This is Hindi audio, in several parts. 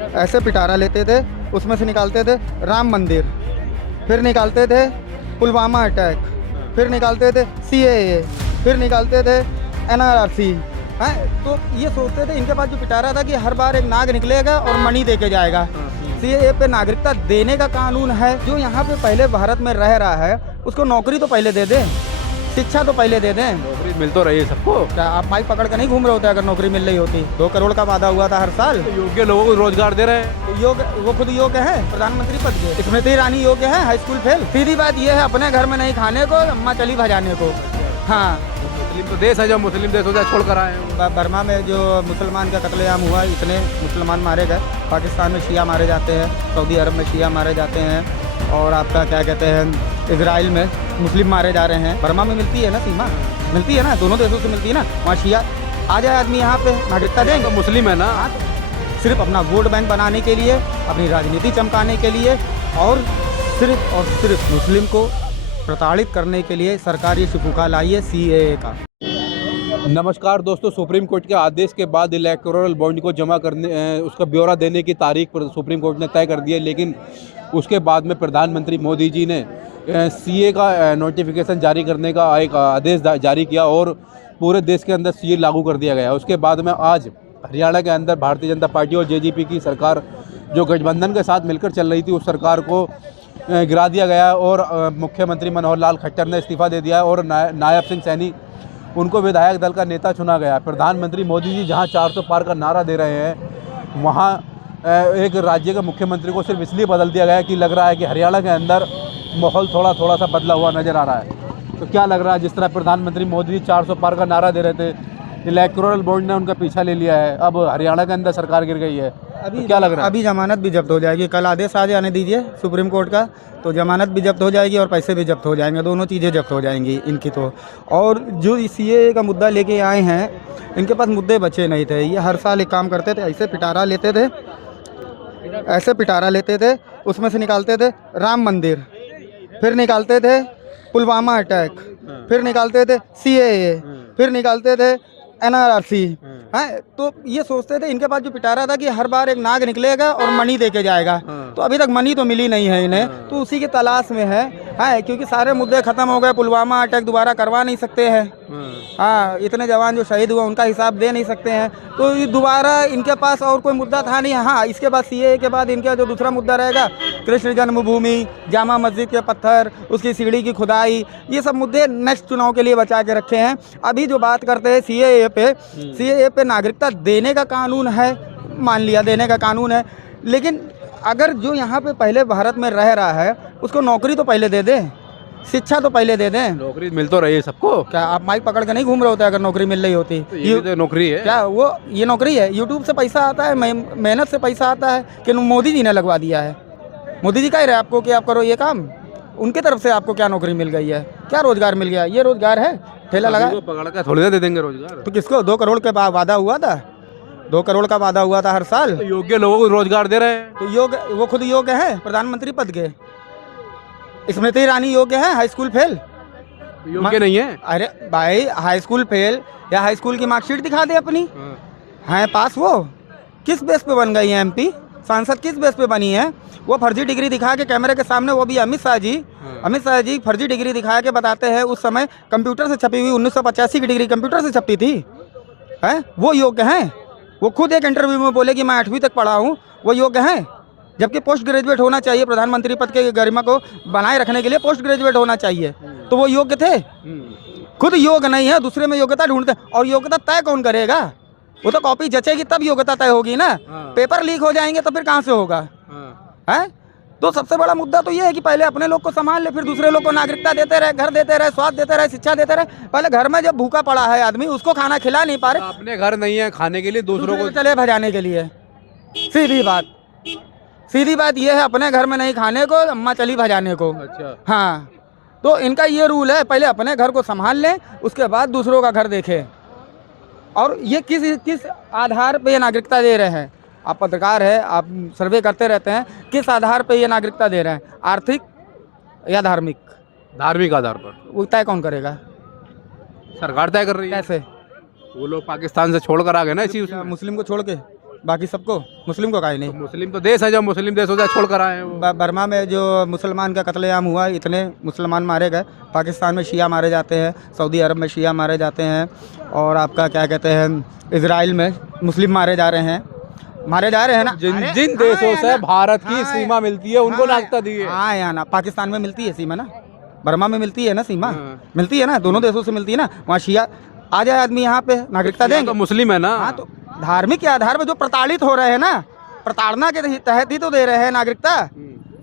ऐसे पिटारा लेते थे, उसमें से निकालते थे राम मंदिर, फिर निकालते थे पुलवामा अटैक, फिर निकालते थे CAA, फिर निकालते थे NRC। हैं तो ये सोचते थे, इनके पास जो पिटारा था कि हर बार एक नाग निकलेगा और मणि दे के जाएगा। CAA पे नागरिकता देने का कानून है। जो यहाँ पे पहले भारत में रह रहा है उसको नौकरी तो पहले दे दें, शिक्षा तो पहले दे दें। नौकरी मिल तो रही है सबको। क्या आप माइक पकड़ कर नहीं घूम रहे होते? अगर नौकरी मिल रही होती, 2 करोड़ का वादा हुआ था हर साल। योग्य लोगों को रोजगार दे रहे हैं। योग्य, वो खुद योग्य है प्रधानमंत्री पद के। स्मृति ईरानी योग्य है, हाई स्कूल फेल। सीधी बात ये है, अपने घर में नहीं खाने को, अम्मा चली भजाने को। हाँ, मुस्लिम तो देश है, जो मुस्लिम देश होता है छोड़ कर आए हैं। बर्मा में जो मुसलमान का कत्लेआम हुआ, इतने मुसलमान मारे गए। पाकिस्तान में शिया मारे जाते हैं, सऊदी अरब में शिया मारे जाते हैं, और आपका क्या कहते हैं इजराइल में मुस्लिम मारे जा रहे हैं। बर्मा में मिलती है ना सीमा, मिलती है ना, दोनों देशों से मिलती है ना। वहाँ शिया आ जाए आदमी, यहाँ पे नागरिकता देंगे। तो मुस्लिम है ना, सिर्फ अपना वोट बैंक बनाने के लिए, अपनी राजनीति चमकाने के लिए, और सिर्फ मुस्लिम को प्रताड़ित करने के लिए सरकार ये शिकूका लाई है CAA का। नमस्कार दोस्तों, सुप्रीम कोर्ट के आदेश के बाद इलेक्टोरल बॉन्ड को जमा करने उसका ब्यौरा देने की तारीख पर सुप्रीम कोर्ट ने तय कर दी है, लेकिन उसके बाद में प्रधानमंत्री मोदी जी ने CAA का नोटिफिकेशन जारी करने का एक आदेश जारी किया और पूरे देश के अंदर CAA लागू कर दिया गया। उसके बाद में आज हरियाणा के अंदर भारतीय जनता पार्टी और JJP की सरकार जो गठबंधन के साथ मिलकर चल रही थी, उस सरकार को गिरा दिया गया और मुख्यमंत्री मनोहर लाल खट्टर ने इस्तीफा दे दिया और नायब सिंह सैनी उनको विधायक दल का नेता चुना गया। प्रधानमंत्री मोदी जी जहां 400 पार का नारा दे रहे हैं, वहां एक राज्य के मुख्यमंत्री को सिर्फ इसलिए बदल दिया गया कि लग रहा है कि हरियाणा के अंदर माहौल थोड़ा सा बदला हुआ नज़र आ रहा है। तो क्या लग रहा है, जिस तरह प्रधानमंत्री मोदी जी 400 पार का नारा दे रहे थे, इलेक्टोरल बोर्ड ने उनका पीछा ले लिया है, अब हरियाणा के अंदर सरकार गिर गई है, तो क्या लग रहा है? अभी जमानत भी जब्त हो जाएगी। कल आदेश आ जाने दीजिए सुप्रीम कोर्ट का, तो जमानत भी जब्त हो जाएगी और पैसे भी जब्त हो जाएंगे, दोनों चीज़ें जब्त हो जाएंगी इनकी तो। और जो CAA का मुद्दा लेके आए हैं, इनके पास मुद्दे बचे नहीं थे। ये हर साल एक काम करते थे, ऐसे पिटारा लेते थे, ऐसे पिटारा लेते थे, उसमें से निकालते थे राम मंदिर, फिर निकालते थे पुलवामा अटैक, फिर निकालते थे CAA, फिर निकालते थे NRC। हैं तो ये सोचते थे, इनके पास जो पिटारा था कि हर बार एक नाग निकलेगा और मणि दे के जाएगा। तो अभी तक मणि तो मिली नहीं है इन्हें, तो उसी की तलाश में है। क्योंकि सारे मुद्दे खत्म हो गए, पुलवामा अटैक दोबारा करवा नहीं सकते हैं। हाँ, इतने जवान जो शहीद हुए उनका हिसाब दे नहीं सकते हैं, तो ये दोबारा इनके पास और कोई मुद्दा था नहीं। हाँ, इसके बाद CAA के बाद इनका जो दूसरा मुद्दा रहेगा, कृष्ण जन्मभूमि, जामा मस्जिद के पत्थर, उसकी सीढ़ी की खुदाई, ये सब मुद्दे नेक्स्ट चुनाव के लिए बचा के रखे हैं। अभी जो बात करते हैं CAA पे नागरिकता देने का कानून है, मान लिया देने का कानून है, लेकिन अगर जो यहाँ पे पहले भारत में रह रहा है उसको नौकरी तो पहले दे दें, शिक्षा तो पहले दे दें। नौकरी मिल तो रही है सबको। क्या आप माइक पकड़ के नहीं घूम रहे होते? अगर नौकरी मिल रही होती तो ये तो नौकरी है। क्या वो ये नौकरी है? यूट्यूब से पैसा आता है, मेहनत से पैसा आता है कि मोदी जी ने लगवा दिया है? मोदी जी कह रहे हैं आपको कि आप करो ये काम, उनके तरफ से आपको क्या नौकरी मिल गई है? क्या रोजगार मिल गया? ये रोजगार है? ठेला लगा पकड़ कर थोड़ी ना दे देंगे रोजगार। तो किसको? 2 करोड़ के वादा हुआ था, 2 करोड़ का वादा हुआ था हर साल। तो योग्य लोगों को रोजगार दे रहे हैं। तो योग्य, वो खुद योग्य है प्रधानमंत्री पद के। स्मृति ईरानी योग्य है, हाई स्कूल फेल। योग्य नहीं है। अरे भाई, हाई स्कूल फेल या हाई स्कूल की मार्कशीट दिखा दे अपनी। है पास, वो किस बेस पे बन गई है MP सांसद? किस बेस पे बनी है? वो फर्जी डिग्री दिखा के कैमरे के सामने, वो भी अमित शाह जी फर्जी डिग्री दिखा के बताते हैं उस समय कंप्यूटर से छपी हुई 1985 की डिग्री कंप्यूटर से छपती थी। है वो योग्य हैं? वो खुद एक इंटरव्यू में बोले कि मैं 8वीं तक पढ़ा हूँ, वो योग्य हैं? जबकि पोस्ट ग्रेजुएट होना चाहिए, प्रधानमंत्री पद के गरिमा को बनाए रखने के लिए पोस्ट ग्रेजुएट होना चाहिए, तो वो योग्य थे? खुद योग्य नहीं है, दूसरे में योग्यता ढूंढते हैं। और योग्यता तय कौन करेगा? वो तो कॉपी जचेगी तब योग्यता तय होगी ना। पेपर लीक हो जाएंगे तो फिर कहाँ से होगा? है तो सबसे बड़ा मुद्दा तो ये है कि पहले अपने लोग को संभाल ले, फिर दूसरे लोग को नागरिकता देते रहे, घर देते रहे, स्वास्थ्य देते रहे, शिक्षा देते रहे। पहले घर में जब भूखा पड़ा है आदमी, उसको खाना खिला नहीं पा रहे, अपने घर नहीं है खाने के लिए, दूसरों को चले भजाने के लिए। सीधी बात ये है, अपने घर में नहीं खाने को, अम्मा चली भजाने को। अच्छा। हाँ, तो इनका ये रूल है, पहले अपने घर को संभाल लें, उसके बाद दूसरों का घर देखें। और ये किस आधार पे ये नागरिकता दे रहे हैं? आप पत्रकार है, आप सर्वे करते रहते हैं, किस आधार पे ये नागरिकता दे रहे हैं? आर्थिक या धार्मिक? धार्मिक आधार पर। वो तय कौन करेगा? सरकार तय कर रही है। कैसे? वो लोग पाकिस्तान से छोड़ कर आ गए ना इसी उसमें। मुस्लिम को छोड़ के बाकी सबको, मुस्लिम को काहे नहीं। मुस्लिम तो देश है, जब मुस्लिम देशों से छोड़ कर आए हैं वो। बर्मा में जो मुसलमान का कत्लेआम हुआ, इतने मुसलमान मारे गए। पाकिस्तान में शिया मारे जाते हैं, सऊदी अरब में शिया मारे जाते हैं, और आपका क्या कहते हैं इजराइल में मुस्लिम मारे जा रहे हैं ना। जिन देशों से भारत की सीमा मिलती है उनको नागरिकता दी है। हाँ या ना, पाकिस्तान में मिलती है सीमा ना, बर्मा में मिलती है ना सीमा, मिलती है ना, दोनों देशों से मिलती है ना। वहाँ शिया आ जाए आदमी यहाँ पे नागरिकता देंगे तो मुस्लिम है ना। हाँ, तो धार्मिक के आधार पर जो प्रताड़ित हो रहे हैं ना, प्रताड़ना के तहत ही तो दे रहे हैं नागरिकता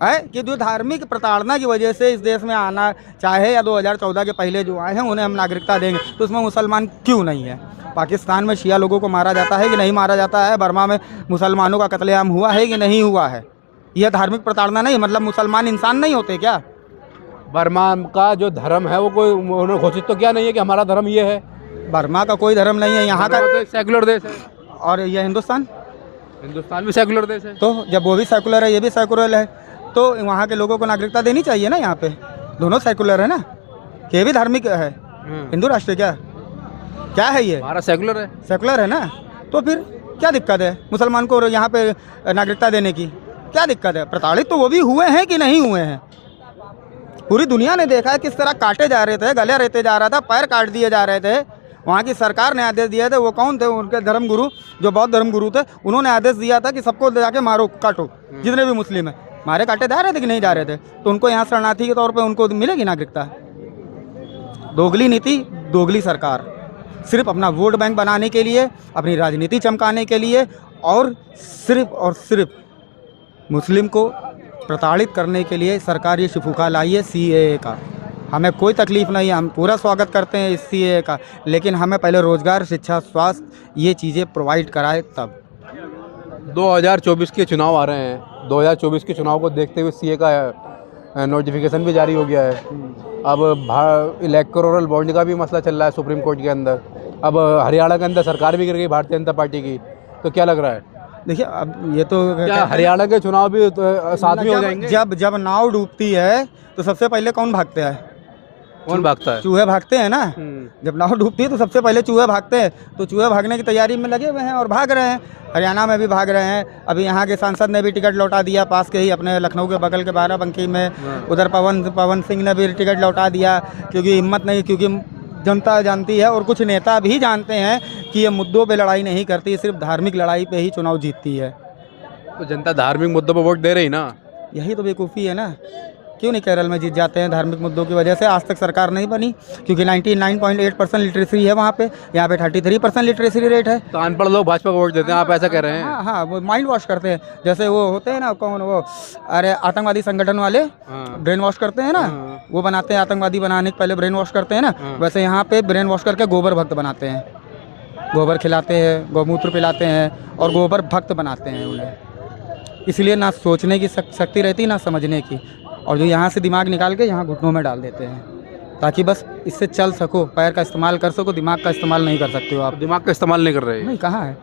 है, कि जो धार्मिक प्रताड़ना की वजह से इस देश में आना चाहे या 2014 के पहले जो आए हैं उन्हें हम नागरिकता देंगे, तो उसमें मुसलमान क्यों नहीं है। पाकिस्तान में शिया लोगों को मारा जाता है कि नहीं मारा जाता है, बर्मा में मुसलमानों का कत्लेआम हुआ है कि नहीं हुआ है, यह धार्मिक प्रताड़ना नहीं, मतलब मुसलमान इंसान नहीं होते क्या। बर्मा का जो धर्म है वो कोई उन्होंने घोषित तो क्या नहीं है कि हमारा धर्म ये है। बर्मा का कोई धर्म नहीं है, यहाँ का तो एक सेकुलर देश है, और यह हिंदुस्तान भी सेकुलर देश है। तो जब वो भी सेकुलर है ये भी सेकुलर है, तो वहाँ के लोगों को नागरिकता देनी चाहिए ना। यहाँ पे दोनों सेकुलर है ना, ये भी धार्मिक है, हिंदू राष्ट्र क्या है ये, हमारा सेकुलर है ना। तो फिर क्या दिक्कत है मुसलमान को यहाँ पे नागरिकता देने की, क्या दिक्कत है। प्रताड़ित तो वो भी हुए हैं कि नहीं हुए हैं, पूरी दुनिया ने देखा है किस तरह काटे जा रहे थे, गले रहते जा रहा था, पैर काट दिए जा रहे थे। वहाँ की सरकार ने आदेश दिए थे, वो कौन थे, उनके धर्मगुरु जो बौद्ध धर्मगुरु थे, उन्होंने आदेश दिया था कि सबको जाके मारो काटो, जितने भी मुस्लिम है। मारे काटे जा रहे थे कि नहीं जा रहे थे, तो उनको यहाँ शरणार्थी के तौर पे उनको मिलेगी नागरिकता। दोगली नीति, दोगली सरकार, सिर्फ अपना वोट बैंक बनाने के लिए, अपनी राजनीति चमकाने के लिए, और सिर्फ मुस्लिम को प्रताड़ित करने के लिए सरकार ये शिफूखा लाई है CAA का। हमें कोई तकलीफ़ नहीं है, हम पूरा स्वागत करते हैं इस CAA का, लेकिन हमें पहले रोज़गार, शिक्षा, स्वास्थ्य ये चीज़ें प्रोवाइड कराए तब। 2024 के चुनाव आ रहे हैं, 2024 के चुनाव को देखते हुए CAA का नोटिफिकेशन भी जारी हो गया है। अब इलेक्टोरल बॉन्ड का भी मसला चल रहा है सुप्रीम कोर्ट के अंदर। अब हरियाणा के अंदर सरकार भी गिर गई भारतीय जनता पार्टी की, तो क्या लग रहा है। देखिए अब ये तो क्या हरियाणा के चुनाव भी साथ में हो जाएंगे। जब नाव डूबती है तो सबसे पहले कौन भागता है, कौन भागता है, चूहे भागते हैं ना। जब नाव डूबती है तो सबसे पहले चूहे भागते हैं, तो चूहे भागने की तैयारी में लगे हुए हैं और भाग रहे हैं। हरियाणा में भी भाग रहे हैं। अभी यहाँ के सांसद ने भी टिकट लौटा दिया, पास के ही अपने लखनऊ के बगल के बाराबंकी में। उधर पवन सिंह ने भी टिकट लौटा दिया, क्योंकि हिम्मत नहीं, क्योंकि जनता जानती है और कुछ नेता भी जानते हैं कि ये मुद्दों पे लड़ाई नहीं करती, सिर्फ धार्मिक लड़ाई पे ही चुनाव जीतती है। तो जनता धार्मिक मुद्दों पर वोट दे रही ना, यही तो बेवकूफ़ी है ना। क्यों नहीं केरल में जीत जाते हैं धार्मिक मुद्दों की वजह से। आज तक सरकार नहीं बनी क्योंकि 99.8% लिटरेसी है वहाँ पे, यहाँ पे 33% लिटरेसी रेट है। तो अनपढ़ लोग भाजपा को वोट देते हैं, आप ऐसा कह रहे हैं। हाँ, वो माइंड वॉश करते हैं, जैसे वो होते हैं ना, कौन वो, अरे आतंकवादी संगठन वाले ब्रेन वॉश करते हैं ना, वो बनाते हैं आतंकवादी बनाने के पहले ब्रेन वॉश करते हैं ना, वैसे यहाँ पे ब्रेन वॉश करके गोबर भक्त बनाते हैं। गोबर खिलाते हैं, गौमूत्र पिलाते हैं और गोबर भक्त बनाते हैं उन्हें। इसलिए ना सोचने की शक्ति रहती, ना समझने की, और जो यहाँ से दिमाग निकाल के यहाँ घुटनों में डाल देते हैं ताकि बस इससे चल सको, पैर का इस्तेमाल कर सको, दिमाग का इस्तेमाल नहीं कर सकते हो आप। दिमाग का इस्तेमाल नहीं कर रहे हैं। नहीं, कहाँ है।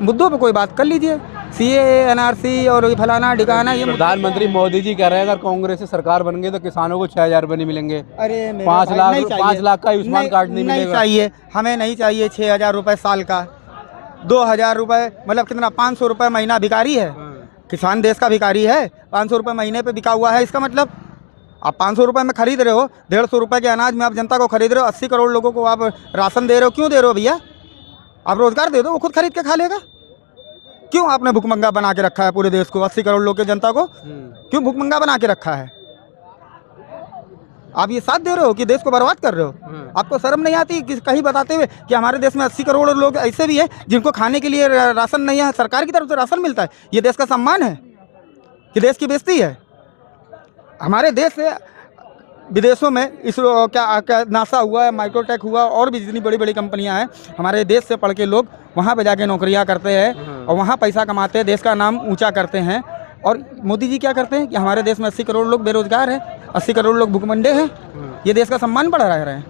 मुद्दों पे कोई बात कर लीजिए, CAA, NRC और फलाना ठिकाना। ये प्रधानमंत्री मोदी जी कह रहे हैं अगर कांग्रेस से सरकार बन गई तो किसानों को 6,000 रुपये नहीं मिलेंगे। अरे 5 लाख का आयुष्मान कार्ड नहीं मिलेगा। चाहिए, हमें नहीं चाहिए 6,000 रुपये साल का, 2,000 रुपये, मतलब कितना, 500 रुपये महीना भिखारी है। किसान देश का भिखारी है, 500 रुपये महीने पे बिका हुआ है। इसका मतलब आप 500 रुपये में खरीद रहे हो, 150 रुपये के अनाज में आप जनता को खरीद रहे हो, 80 करोड़ लोगों को आप राशन दे रहे हो। क्यों दे रहे हो भैया? आप रोजगार दे दो, वो खुद खरीद के खा लेगा। क्यों आपने भुखमंगा बना के रखा है पूरे देश को, 80 करोड़ लोग की जनता को क्यों भुखमंगा बना के रखा है? आप ये साथ दे रहे हो कि देश को बर्बाद कर रहे हो। आपको शर्म नहीं आती कि कहीं बताते हुए कि हमारे देश में 80 करोड़ लोग ऐसे भी हैं जिनको खाने के लिए राशन नहीं है, सरकार की तरफ से राशन मिलता है। ये देश का सम्मान है कि देश की बेइज्जती है? हमारे देश से विदेशों में इसरो क्या नासा हुआ है, माइक्रोटेक हुआ, और भी जितनी बड़ी बड़ी कंपनियां हैं, हमारे देश से पढ़ के लोग वहाँ पे जाके नौकरियां करते हैं और वहाँ पैसा कमाते हैं, देश का नाम ऊंचा करते हैं। और मोदी जी क्या करते हैं कि हमारे देश में 80 करोड़ लोग बेरोजगार हैं, 80 करोड़ लोग भूखमंडे हैं। ये देश का सम्मान बढ़ा रहे हैं।